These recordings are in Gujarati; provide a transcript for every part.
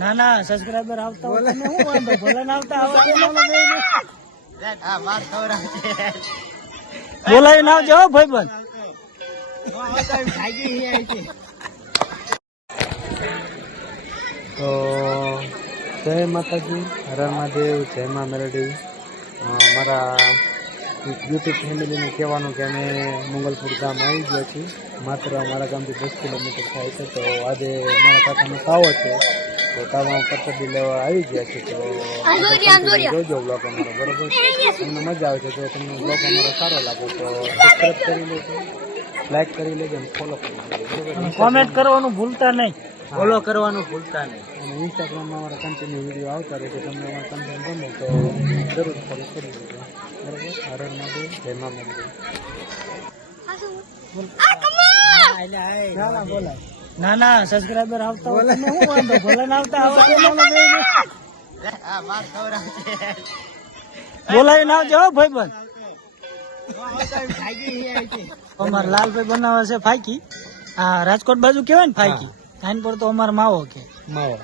ના ના સબસ્ક્રાઇબર આવતા હોય તો હું વાંધો ભલે ના આવતા બોલાવી ના આવજો ભાઈબંધ. તો જય માતાજી, હર મહાદેવ, જય મા મેલડી. મારા યુટ્યુબ ફેમિલીને કહેવાનું કે અમે મંગલપુર ગામ આવી ગયા છીએ. માત્ર અમારા ગામથી 10 કિલોમીટર થાય છે. તો આજે મારા કાકાનો તાવો છે, તો તાવામાં પ્રસાદી લેવા આવી ગયા છે. તો જોજો બ્લોગ અમારો, બરોબર? તમને મજા આવે છે. તો તમને બ્લોગ અમારો સારો લાગે તો સબસ્ક્રાઈબ કરી લેજો, લાઈક કરી લેજો અને ફોલો કરી લેજો. કોમેન્ટ કરવાનું ભૂલતા નહીં, ફોલો કરવાનું ભૂલતા નહીં. અને ઇન્સ્ટાગ્રામમાં અમારા કન્ટિન્યુ વિડીયો આવતા રહે છે. તમને અમારા કન્ટેન્ટ ગમે તો જરૂર ફોલો કરી લેજો, બરોબર? હર મહાદેવ, જય મા મેલડી. ના ના સબસ્ક્રાઇબર આવતા હોય તો હું વાંધો ભલે ના આવતા બોલાવી ના આવજો ભાઈબંધ. અમારે લાલભાઈ બનાવે છે ફાકી. હા, રાજકોટ બાજુ કેવાય ને ફાકી, આઈન પર તો અમારે માવો કે માવો.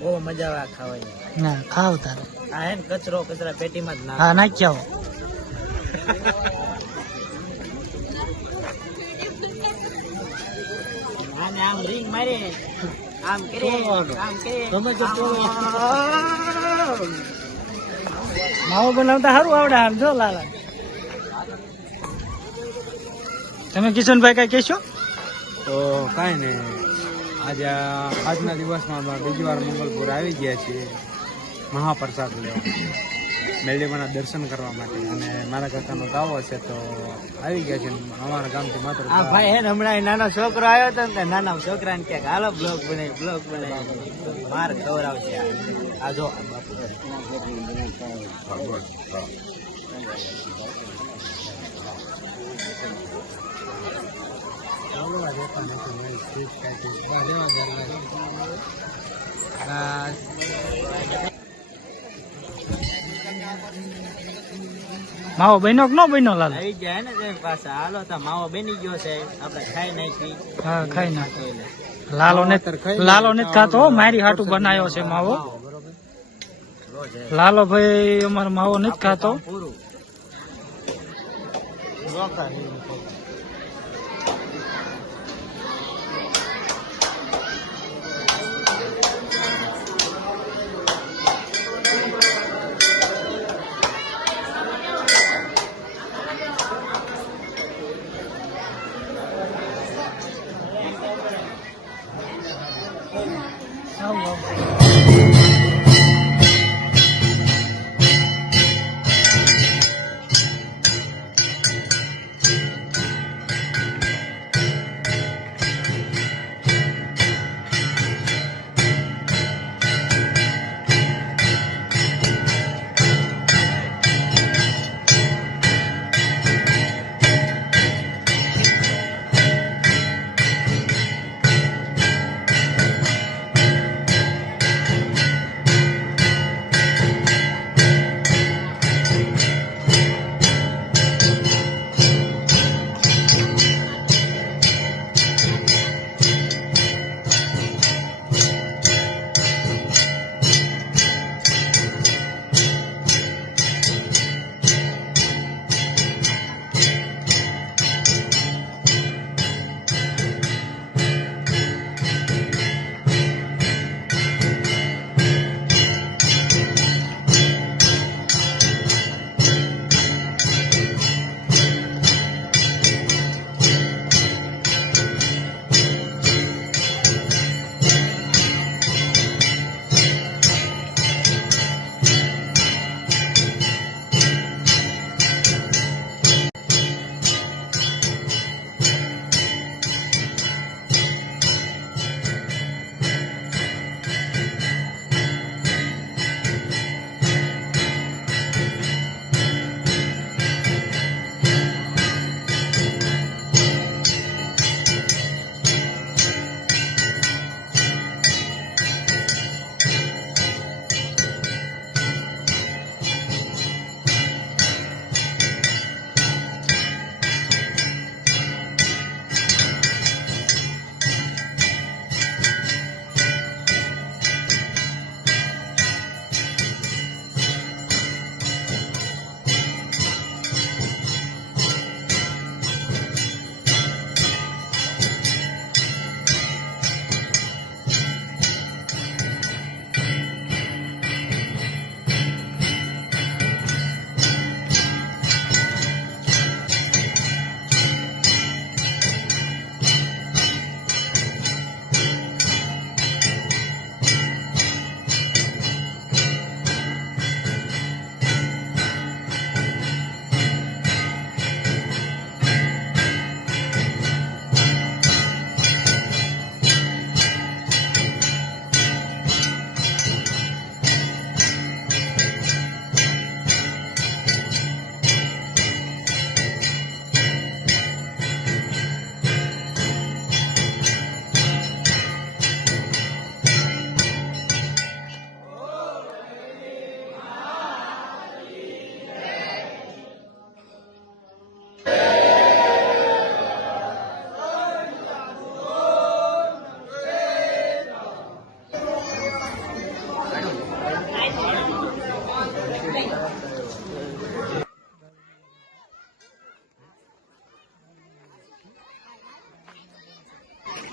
બહુ મજા આવે ખાવાની. ના ખાવ તારે આ હે કચરા પેટીમાં જ હા નાખી આવો. આમ રીંગ મારે આમ કરે તમે તો માવો બનાવતા સારું આવડે આમ જો લાલા. તમે કિશનભાઈ કઈ કહેશો? તો કાંઈ નહીં, આજના દિવસમાં બીજી વાર મંગલપુર આવી ગયા છીએ મહાપ્રસાદ લેવા, મેલડીમાના દર્શન કરવા માટે. અને મારા કાકાનો તાવો છે તો આવી ગયા છે અમારા ગામથી. માત્ર ભાઈ હે હમણાં નાનો છોકરો આવ્યો હતો ને, નાના છોકરાને ક્યાંક હાલો બ્લોગ બનાવી માર ખવડાવશે. આ જો બાપુ માવો બન્યો કે ન બન્યો? લાલ આવી ગયા ને પાછા. હાલો તો માવો બની ગયો છે, આપણે ખાઈ નાખી. હા ખાઈ નાખી. લાલો ને ખાતો, મારી હાટું બનાવ્યો છે માવો. લાલો ભાઈ અમારો માવો નથી ખાતો.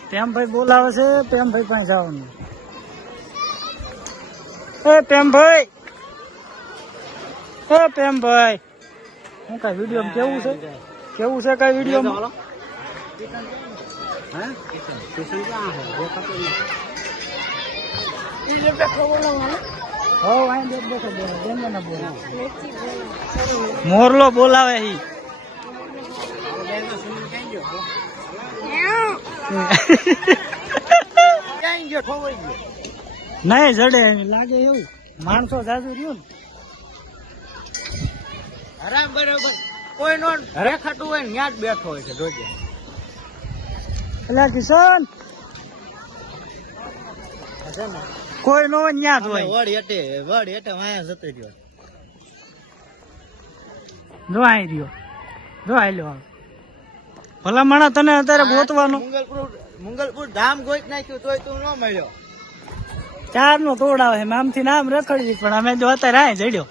પ્રેમભાઈ બોલાવે છે, પ્રેમભાઈ પાસે જવાનું. એ પ્રેમભાઈ, એ પ્રેમભાઈ, શું કઈ વિડીયો કેવું છે? કેવું છે કઈ વિડીયો? મોરલો બોલાવે હી. નહીં જડે લાગે એવું. માણસો જાજુ રહ્યું ને. આરામ બરોબર કોઈ નો રેખાતું હોય ને ત્યાં જ બેઠો હોય છે જોજે. એટલે કિશન કોઈ નો હોય ત્યાં જ હોય. વડ એટે વાયા જતો રહ્યો. જો આઈ રહ્યો, જો આયલો. ભલા માણા તને અત્યારે ગોતવાનો. મંગલપુર ધામ ગોત નાખ્યું તોય તું ન મળ્યો. ચાર નો તોડાવે છે આમથી નામ રખડી, પણ અમે જો અત્યારે આય જડ્યો.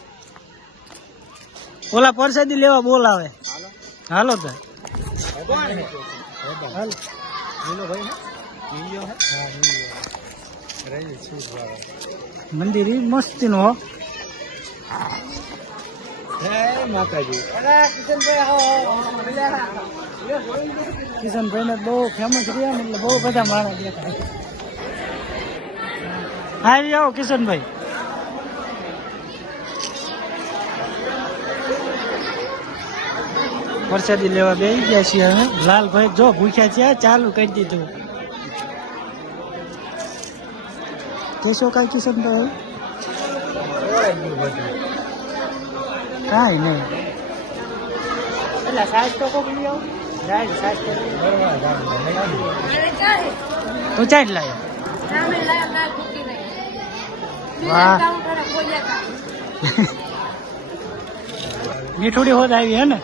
ઓલા પરસાદી લેવા બોલાવે. હાલો તો મંદિર મસ્તી નું હો. કિશનભાઈ ને બહુ ફેમસ રહ્યા, એટલે બહુ બધા માણસ દેખાય. આવી આવો કિશનભાઈ. વરસાદી લેવા બેસી ગયા છીએ અમે. લાલભાઈ જો ભૂખ્યા છે, ચાલુ કરી દીધું. કેશો કઈ કિશનભાઈ? કાંઈ નહીં. એટલે સાસ તો કોક લઈ આવો. તો ચાલ લાવ્યો. વાહ, મીઠુડી હોત આવી હે ને.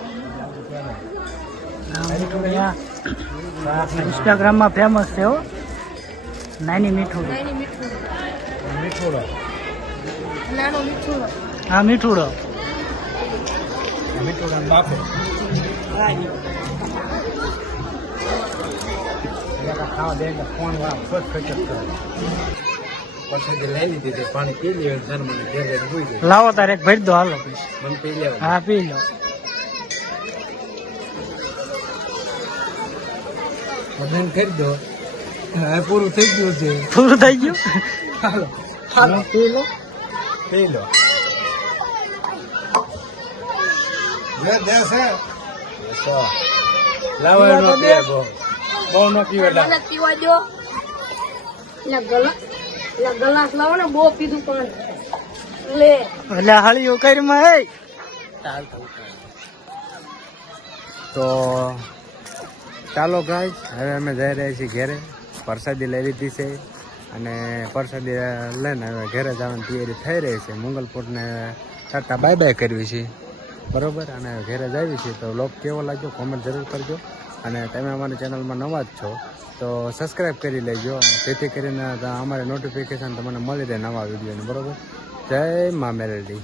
ઇન્સ્ટાગ્રામ માં ફેમસ છે હો, નાની મીઠુડી. હા મીઠુડો. લાવો તારે એક ભરી દો. હાલો હા પી લો. કરી દો. પૂરું થઈ ગયું છે. પૂરું થઈ ગયું. હાલો પી લો. પી લો. ગલાસ લાવો ને, બહુ પીધું પણ લે. એટલે હળીઓ કરીમાં હે. તો ચાલો ગાઈસ, હવે અમે જઈ રહ્યા છીએ ઘેરે. પ્રસાદી લઈ લીધી છે અને પ્રસાદી લઈને હવે ઘરે જવાની તૈયારી થઈ રહી છે. મંગલપુરને ટાટા બાય બાય કરવી છે, બરોબર. અને ઘરે જઈએ છીએ. તો વ્લોગ કેવો લાગ્યો કોમેન્ટ જરૂર કરજો. અને તમે અમારી ચેનલમાં નવા જ છો તો સબસ્ક્રાઈબ કરી લેજો, જેથી કરીને અમારે નોટિફિકેશન તમને મળી રહે નવા વિડીયોની, બરોબર. જય મા મેલડી.